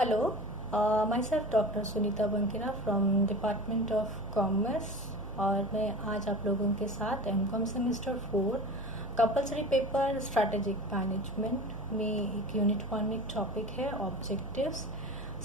Hello, myself doctor Sunita Bankira from department of commerce. और मैं आज आप लोगों के साथ M Com semester 4 compulsory paper strategic management में एक यूनिट 1 में टॉपिक है ऑब्जेक्टिव्स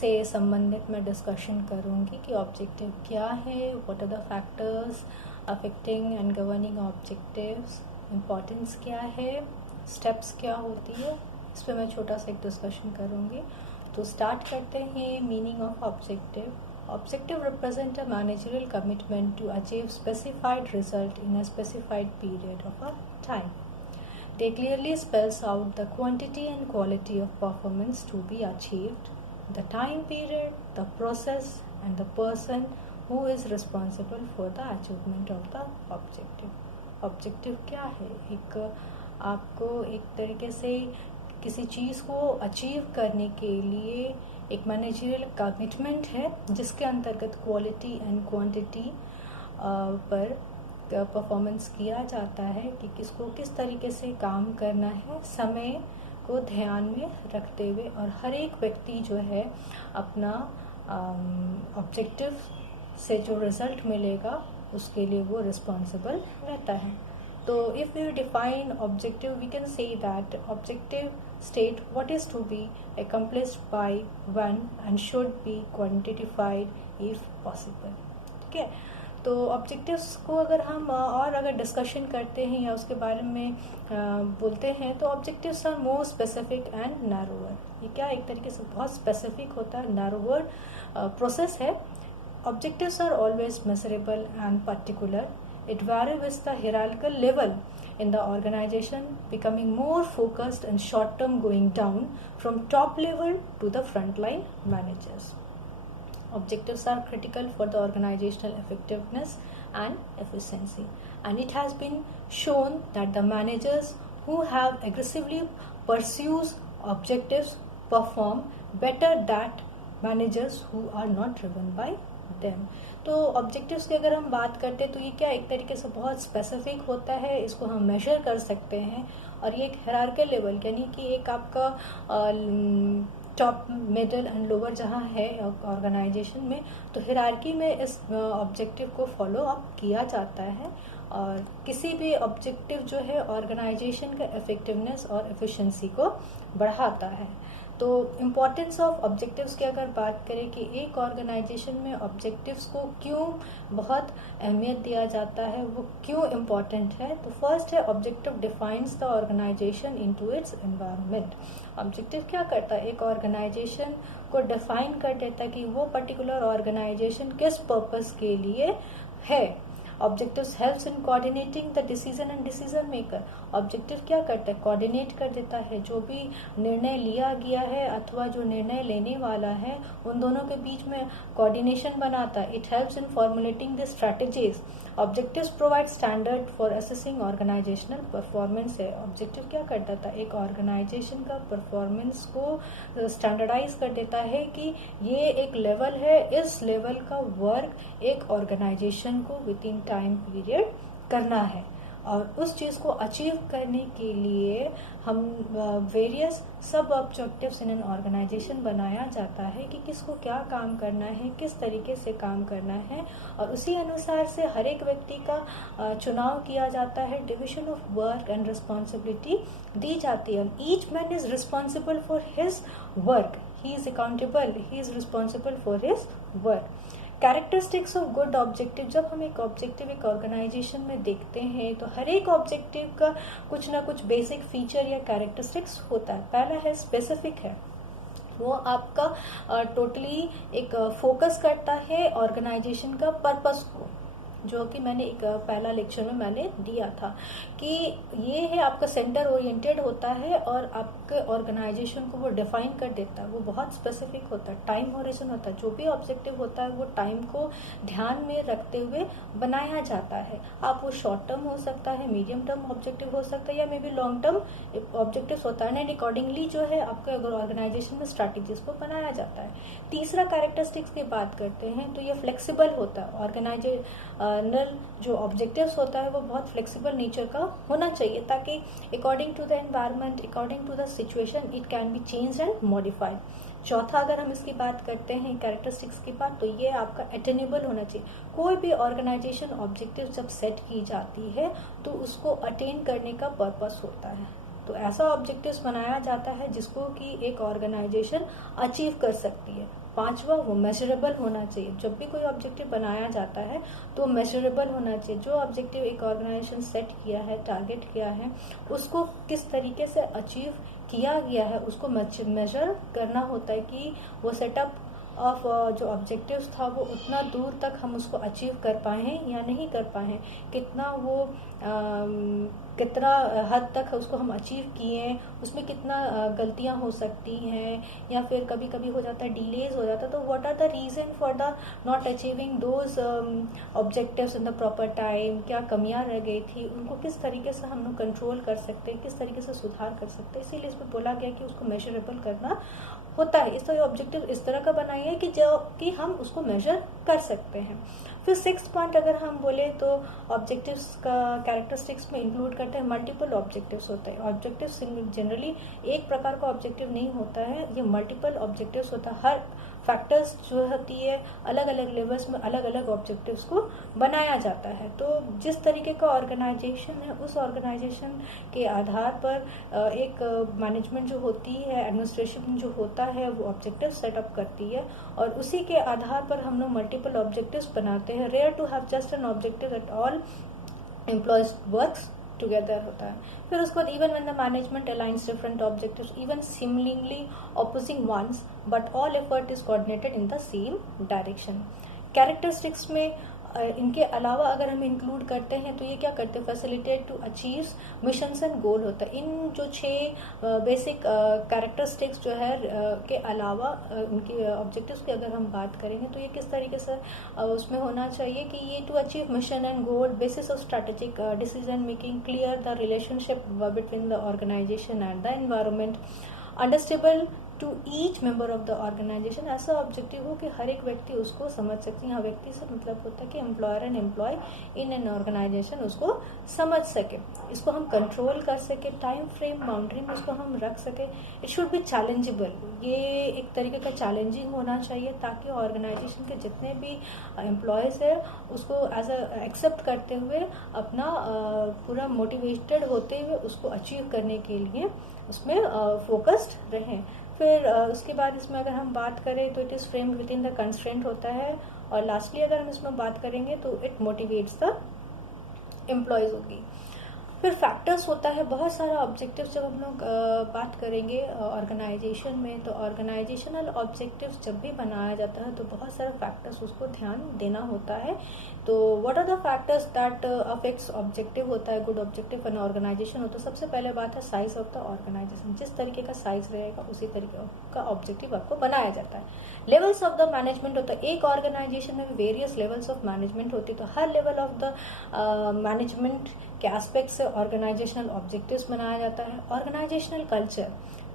से संबंधित मैं डिस्कशन करूंगी कि ऑब्जेक्टिव क्या है, what are the factors affecting and governing objectives, importance क्या है, स्टेप्स क्या होती है, इस पर मैं छोटा सा एक डिस्कशन करूंगी। तो स्टार्ट करते हैं। Meaning of objective. Objective represent a managerial commitment to achieve specified result in a specified period of a time. They clearly spells out the quantity and quality of performance to be achieved, the time period, the process and the person who is responsible for the achievement of the objective. Objective क्या है? एक आपको एक तरीके से किसी चीज़ को achieve करने के लिए एक मैनेजरियल कमिटमेंट है जिसके अंतर्गत क्वालिटी एंड क्वांटिटी पर परफॉर्मेंस किया जाता है कि किसको किस तरीके से काम करना है, समय को ध्यान में रखते हुए, और हर एक व्यक्ति जो है अपना ऑब्जेक्टिव से जो रिजल्ट मिलेगा उसके लिए वो रिस्पॉन्सिबल रहता है. तो if we define objective, we can say that objective state what is to be accomplished by one and should be quantified if possible. ठीक है. तो ऑब्जेक्टिव्स को अगर हम और अगर डिस्कशन करते हैं या उसके बारे में बोलते हैं तो objectives are more specific and narrower. ये क्या एक तरीके से बहुत स्पेसिफिक होता है, नैरोअर प्रोसेस है. Objectives are always measurable and particular. It varies with the hierarchical level in the organization, becoming more focused and short-term, going down from top level to the frontline managers. Objectives are critical for the organizational effectiveness and efficiency, and it has been shown that the managers who have aggressively pursues objectives perform better than managers who are not driven by them. तो objectives की अगर हम बात करते हैं तो ये क्या एक तरीके से बहुत स्पेसिफिक होता है, इसको हम मेजर कर सकते हैं, और ये एक हायरार्किकल लेवल यानी कि एक आपका टॉप, मिडल एंड लोअर जहाँ है ऑर्गेनाइजेशन में, तो हायरार्की में इस ऑब्जेक्टिव को फॉलो अप किया जाता है. और किसी भी ऑब्जेक्टिव जो है ऑर्गेनाइजेशन का इफेक्टिवनेस और एफिशिएंसी को बढ़ाता है. तो इम्पॉर्टेंस ऑफ ऑब्जेक्टिव्स की अगर बात करें कि एक ऑर्गेनाइजेशन में ऑब्जेक्टिव्स को क्यों बहुत अहमियत दिया जाता है, वो क्यों इम्पॉर्टेंट है, तो फर्स्ट है objective defines the organisation into its environment. Objective क्या करता है? एक ऑर्गेनाइजेशन को डिफाइन कर देता है कि वो पर्टिकुलर ऑर्गेनाइजेशन किस पर्पस के लिए है. Objectives helps in coordinating the decision and decision maker. Objective क्या करता है? कोऑर्डिनेट कर देता है जो भी निर्णय लिया गया है अथवा जो निर्णय लेने वाला है उन दोनों के बीच में कोऑर्डिनेशन बनाता है. It helps in formulating the strategies. Objectives provide standard for assessing organisational performance है. ऑब्जेक्टिव क्या करता था? एक ऑर्गेनाइजेशन का परफॉर्मेंस को स्टैंडर्डाइज कर देता है कि ये एक लेवल है, इस लेवल का वर्क एक ऑर्गेनाइजेशन को विद इन टाइम पीरियड करना है, और उस चीज़ को अचीव करने के लिए हम वेरियस सब ऑब्जेक्टिव्स इन एन ऑर्गेनाइजेशन बनाया जाता है कि किसको क्या काम करना है, किस तरीके से काम करना है, और उसी अनुसार से हर एक व्यक्ति का चुनाव किया जाता है. Division of work and responsibility दी जाती है. Each man is responsible for his work. He is accountable, he is responsible for his work. Characteristics of good objective. जब हम एक ऑब्जेक्टिव एक ऑर्गेनाइजेशन में देखते हैं तो हर एक ऑब्जेक्टिव का कुछ ना कुछ बेसिक फीचर या कैरेक्टरिस्टिक्स होता है. पहला है स्पेसिफिक है, वो आपका टोटली एक फोकस करता है ऑर्गेनाइजेशन का पर्पस को, जो कि मैंने एक पहला लेक्चर में मैंने दिया था कि ये है आपका सेंटर ओरिएंटेड होता है और आपके ऑर्गेनाइजेशन को वो डिफाइन कर देता है. वो बहुत स्पेसिफिक होता है. टाइम हॉरिजन होता है. जो भी ऑब्जेक्टिव होता है वो टाइम को ध्यान में रखते हुए बनाया जाता है. आप वो शॉर्ट टर्म हो सकता है, मीडियम टर्म ऑब्जेक्टिव हो सकता है, या may be long term objective होता है, एंड अकॉर्डिंगली जो है आपके ऑर्गेनाइजेशन में स्ट्रैटेजीज को बनाया जाता है. तीसरा कैरेक्टरिस्टिक्स की बात करते हैं तो ये फ्लेक्सिबल होता है. ऑर्गेनाइजेशनल जो ऑब्जेक्टिव्स होता है वो बहुत फ्लेक्सिबल नेचर का होना चाहिए ताकि according to the environment, according to the situation it can be changed and modified. चौथा अगर हम इसकी बात करते हैं कैरेक्टरिस्टिक्स की बात, तो ये आपका अटेनेबल होना चाहिए। कोई भी ऑर्गेनाइजेशन ऑब्जेक्टिव जब सेट की जाती है तो उसको अटेन करने का पर्पस होता है, तो ऐसा ऑब्जेक्टिव्स बनाया जाता है जिसको कि एक ऑर्गेनाइजेशन अचीव कर सकती है। पांचवा, वो मेजरेबल होना चाहिए। जब भी कोई ऑब्जेक्टिव बनाया जाता है तो मेजरेबल होना चाहिए। जो ऑब्जेक्टिव एक ऑर्गेनाइजेशन सेट किया है, टारगेट किया है, उसको किस तरीके से अचीव किया गया है उसको मेजर करना होता है कि वो सेटअप ऑफ जो ऑब्जेक्टिव्स था वो उतना दूर तक हम उसको अचीव कर पाए हैं या नहीं कर पाए हैं, कितना हद तक उसको हम अचीव किए हैं, उसमें कितना गलतियां हो सकती हैं, या फिर कभी कभी हो जाता है डिलेज हो जाता है। तो what are the reason for the not achieving those objectives in the proper time, क्या कमियां रह गई थी, उनको किस तरीके से हम लोग कंट्रोल कर सकते हैं, किस तरीके से सुधार कर सकते हैं। इसीलिए इसमें बोला गया कि उसको मेजरेबल करना होता है। इस तरह ऑब्जेक्टिव इस तरह का बनाइए कि जो कि हम उसको मेजर कर सकते हैं। फिर 6th पॉइंट अगर हम बोले तो ऑब्जेक्टिव्स का कैरेक्टरिस्टिक्स में इंक्लूड करते हैं मल्टीपल ऑब्जेक्टिव्स होते हैं। ऑब्जेक्टिव्स जनरली एक प्रकार का ऑब्जेक्टिव नहीं होता है, ये मल्टीपल ऑब्जेक्टिव्स होता है। हर फैक्टर्स जो होती है अलग अलग लेवल्स में अलग अलग ऑब्जेक्टिव्स को बनाया जाता है। तो जिस तरीके का ऑर्गेनाइजेशन है उस ऑर्गेनाइजेशन के आधार पर एक मैनेजमेंट जो होती है, एडमिनिस्ट्रेशन जो होता है, वो ऑब्जेक्टिव सेटअप करती है और उसी के आधार पर हम लोग मल्टीपल ऑब्जेक्टिव्स बनाते हैं। Rare to have just an objective at all employees works together होता है। फिर उसके बाद even when the management aligns different objectives even similarly opposing ones but all effort is coordinated in the same direction. Characteristics में इनके अलावा अगर हम इंक्लूड करते हैं तो ये क्या करते हैं, facilitate to achieve missions and goal होता है। इन जो 6 बेसिक कैरेक्टरिस्टिक्स जो है के अलावा उनके ऑब्जेक्टिव्स की अगर हम बात करेंगे तो ये किस तरीके से उसमें होना चाहिए कि ये to achieve mission and goal, basis of strategic decision making, clear the relationship between the organisation and the environment, understandable to each member of the organisation. ऐसा ऑब्जेक्टिव हो कि हर एक व्यक्ति उसको समझ सकते हैं। व्यक्ति से मतलब होता है कि employer and employee in an organisation उसको समझ सके, इसको हम कंट्रोल कर सके, टाइम फ्रेम बाउंड्री में उसको हम रख सके। इट शुड बी चैलेंजेबल, ये एक तरीके का चैलेंजिंग होना चाहिए ताकि ऑर्गेनाइजेशन के जितने भी एम्प्लॉयज है उसको एज अ एक्सेप्ट करते हुए अपना पूरा मोटिवेटेड होते हुए उसको अचीव करने के लिए उसमें फोकस्ड रहें। फिर उसके बाद इसमें अगर हम बात करें तो it is framed with in the constraint होता है। और लास्टली अगर हम इसमें बात करेंगे तो इट मोटिवेट्स द एम्प्लॉयज होगी। फिर फैक्टर्स होता है, बहुत सारा ऑब्जेक्टिव्स जब हम लोग बात करेंगे ऑर्गेनाइजेशन में, तो ऑर्गेनाइजेशनल ऑब्जेक्टिव्स जब भी बनाया जाता है तो बहुत सारे फैक्टर्स उसको ध्यान देना होता है। तो what are the factors that affects objective होता है, गुड ऑब्जेक्टिव एन ऑर्गेनाइजेशन होता है। सबसे पहले बात है साइज ऑफ द ऑर्गेनाइजेशन, जिस तरीके का साइज रहेगा उसी तरीके का ऑब्जेक्टिव आपको बनाया जाता है। लेवल्स ऑफ द मैनेजमेंट होता है, एक ऑर्गेनाइजेशन में वेरियस लेवल्स ऑफ मैनेजमेंट होती है, तो हर लेवल ऑफ द मैनेजमेंट के एस्पेक्ट से ऑर्गेनाइजेशनल ऑब्जेक्टिव्स बनाया जाता है। Organisational culture,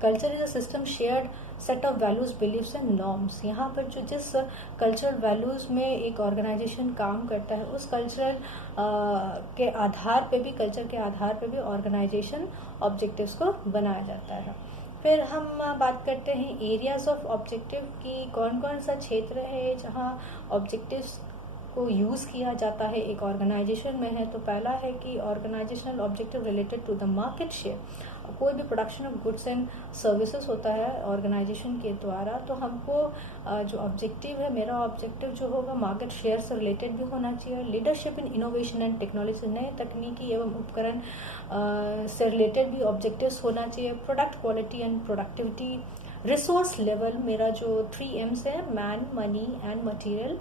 culture is a system shared set of values, beliefs and norms. यहाँ पर जो जिस कल्चरल वैल्यूज में एक ऑर्गेनाइजेशन काम करता है उस कल्चरल के आधार पे भी, कल्चर के आधार पे भी ऑर्गेनाइजेशन ऑब्जेक्टिव्स को बनाया जाता है। फिर हम बात करते हैं एरियाज ऑफ ऑब्जेक्टिव की, कौन कौन सा क्षेत्र है जहाँ ऑब्जेक्टिव्स को यूज़ किया जाता है एक ऑर्गेनाइजेशन में है। तो पहला है कि organisational objective related to the market share. कोई भी production of goods and services होता है ऑर्गेनाइजेशन के द्वारा, तो हमको जो ऑब्जेक्टिव है, मेरा ऑब्जेक्टिव जो होगा मार्केट शेयर से रिलेटेड भी होना चाहिए। Leadership in innovation and technology, नए तकनीकी एवं उपकरण से रिलेटेड भी ऑब्जेक्टिव्स होना चाहिए। Product quality and productivity, resource level, मेरा जो 3 M's है, man, money and material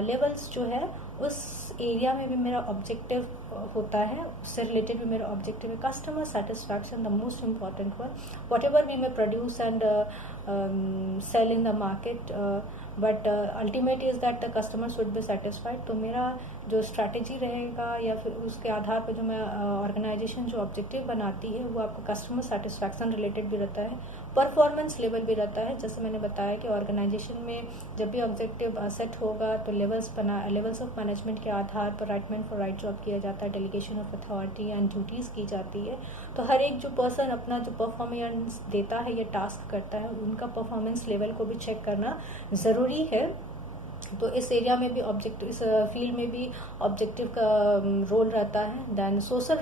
levels जो है उस एरिया में भी मेरा ऑब्जेक्टिव होता है, उससे रिलेटेड भी मेरा ऑब्जेक्टिव है। Customer satisfaction, the most important one, whatever we में produce and sell in the market, but ultimate is that the customer should be satisfied. तो मेरा जो स्ट्रैटेजी रहेगा या फिर उसके आधार पर जो मैं ऑर्गेनाइजेशन जो ऑब्जेक्टिव बनाती है वो आपका कस्टमर सेटिस्फैक्शन रिलेटेड भी रहता है। परफॉर्मेंस लेवल भी रहता है। जैसे मैंने बताया कि ऑर्गेनाइजेशन में जब भी ऑब्जेक्टिव सेट होगा तो लेवल्स ऑफ मैनेजमेंट के आधार पर right man for right job किया जाता है, delegation of authority and duties की जाती है। तो हर एक जो पर्सन अपना जो परफॉर्मेंस देता है या टास्क करता है, उनका परफॉर्मेंस लेवल को भी चेक करना ज़रूरी है। तो इस एरिया में भी इस फील्ड में भी ऑब्जेक्टिव का रोल रहता है। देन सोशल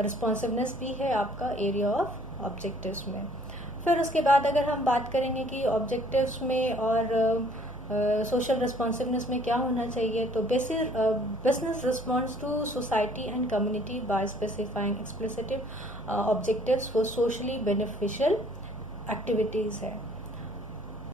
रिस्पॉन्सिवनेस भी है आपका एरिया ऑफ ऑब्जेक्टिव्स में। फिर उसके बाद अगर हम बात करेंगे कि ऑब्जेक्टिव्स में और सोशल रिस्पॉन्सिवनेस में क्या होना चाहिए, तो business response to society and community by specifying explicit objectives for socially beneficial activities है।